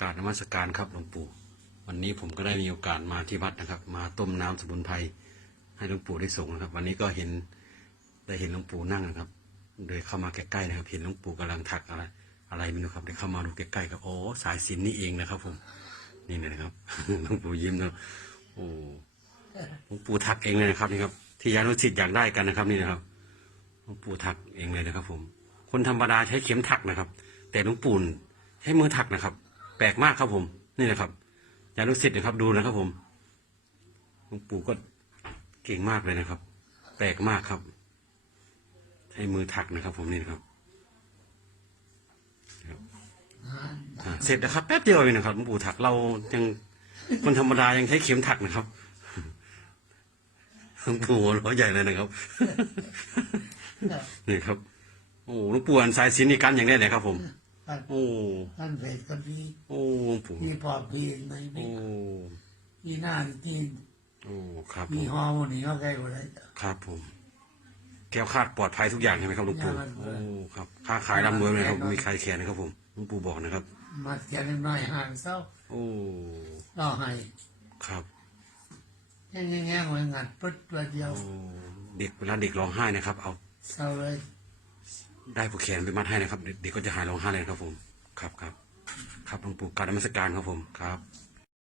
การนมัสการครับหลวงปู่ วันนี้ผมก็ได้มีโอกาสมาที่วัดนะครับ มาต้มน้ำสมุนไพรให้หลวงปู่ได้ส่งนะครับ วันนี้ก็เห็นได้เห็นหลวงปู่นั่งนะครับเดินเข้ามาใกล้ๆนะครับ เห็นหลวงปู่กำลังถักอะไร อะไรไม่รู้ครับเดี๋ยวเข้ามาดูใกล้ๆครับโอ้สายสินนี่เองนะครับ ผม นี่นะครับหลวงปู่ยิ้มนะโอ้หลวงปู่ถักเองเลยนะครับนี่ครับ ที่ยานุสิทธิ์อยากได้กันนะครับ นี่นะครับหลวงปู่ถักเองเลยนะครับ ผม คนธรรมดาใช้เข็มถักนะครับ แต่หลวงปู่ใช้มือถักนะครับ แปลกมากครับผม นี่นะครับยานุสิทธิ์นะครับ ดูนะครับ ผมหลวงปู่ก็เก่งมากเลยนะครับ แปลกมากครับ ใช้มือถักนะครับ ผมนี่นะครับอ่าเสร็จนะครับ แป๊บเดียวเองนะครับหลวงปู่ถักเรายังคนธรรมดายังใช้เข็มถักนะครับหลวงปู่หัวเราะใหญ่เลยนะครับนี่ครับ โอ้หลวงปู่อันสายสินนี่กันอย่างนี้เลยครับผม ท่านโอ้ท่านเสร็จก็มีโอ้หลวงปู่มีปอบพีนไหมมีโอ้มีหน้าจีนโอ้ครับผมีมฮอร์โมนนี่เขาใกล้กว่าไรครับผมแก้วคลาดปลอดภัยทุกอย่างใช่ไหมครับหลวงปู่โอ้ครับค้าขายร่ำรวยเลยครับไม่มีใครแคร์นะครับผมหลวงปู่บอกนะครับ มาเขียนน้อยห่างเศร้าโอ้ล่อให้ครับแง่แง่ๆเหมือนกันปึ๊ดตัวเดียวโอ้เด็กเวลาเด็กร้องไห้นะครับ เอาเศร้าเลย ได้ผูกแขนไปมัดให้นะครับ เด็กก็จะหายร้องไห้เลยครับผม ครับครับ ครับหลวงปู่กรารนมัสการครับผม ครับ